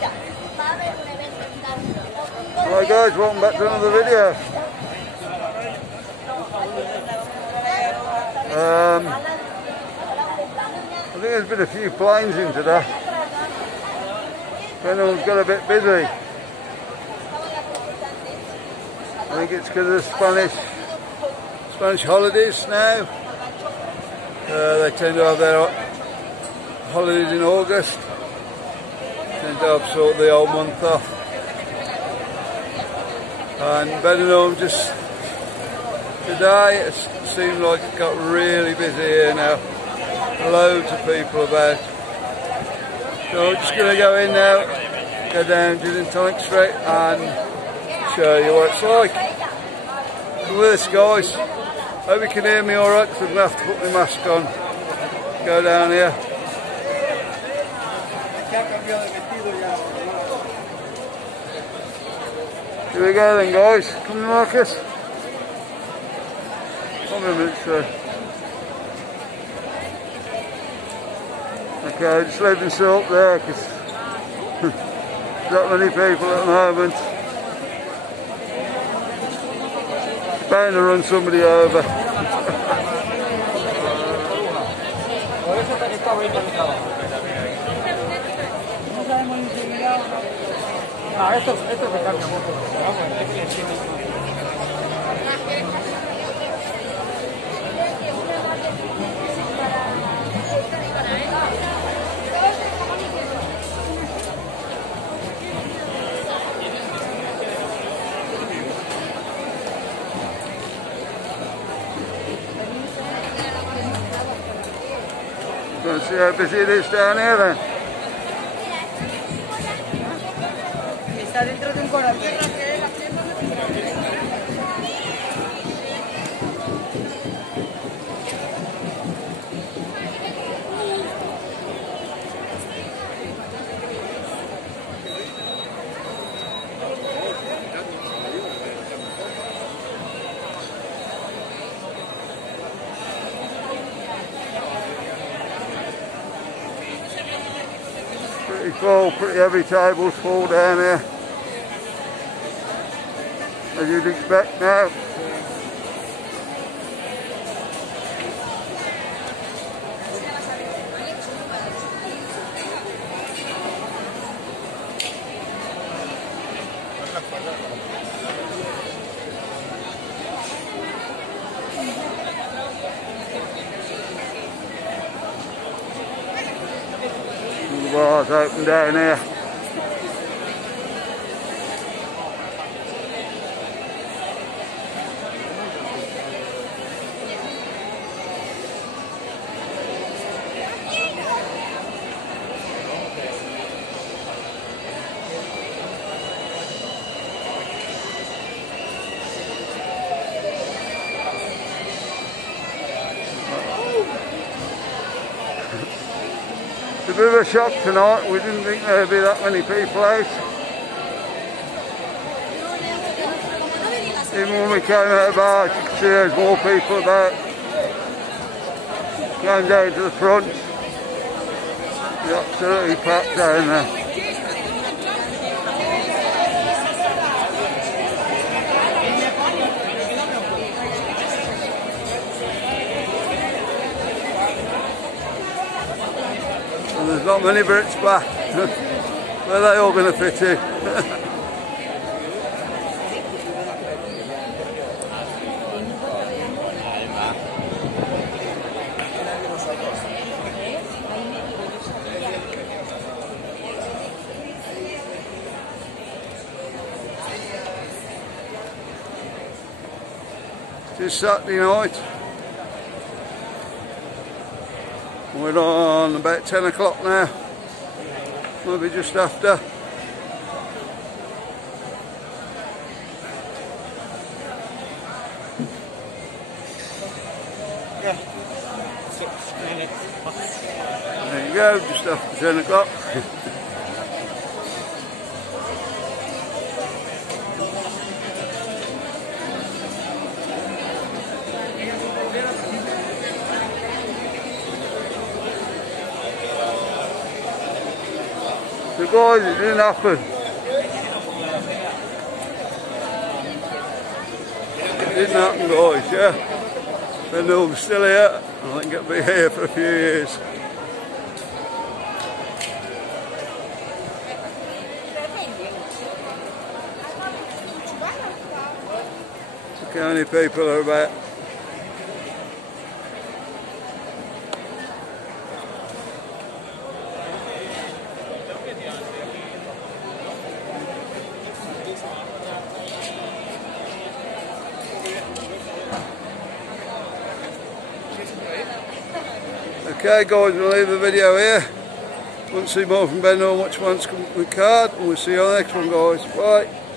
Hi guys, welcome back to another video. I think there's been a few planes in today. Benidorm's got a bit busy. I think it's because of the Spanish holidays now. They tend to have their holidays in August. Tend to have sort of the whole month off. And Benidorm just today it seemed like it got really busy here now. Loads of people about. So we're just going to go in now, go down to Toniic Street and show you what it's like. Come with us guys. Hope you can hear me alright because I'm going to have to put my mask on. Go down here. Here we go then guys. Come on Marcus. Come a minute sir. Okay, just leave them sit up there because there's not many people at the moment. Bound to run somebody over. Let's see how busy it is down here then. Está dentro de un corazón. Pretty full, pretty heavy tables full down here. As you'd expect now. All the bars open down here. It's a bit of a shock tonight, we didn't think there'd be that many people out. Even when we came out of the bar, you could see there's more people about. Going down to the front, it's absolutely packed down there. There's not many Brits back. Where are they all going to fit in? It's Saturday night. We're on about 10 o'clock now, maybe just after. Yeah. 6 minutes. There you go, just after 10 o'clock. We've guys, it didn't happen. It didn't happen, guys, yeah. Benidorm's still here. I think it'll be here for a few years. Look how many people are about. Okay guys, we'll leave the video here. Want to see more from Benidorm, watch once come with card, and we'll see you on the next one guys. Bye.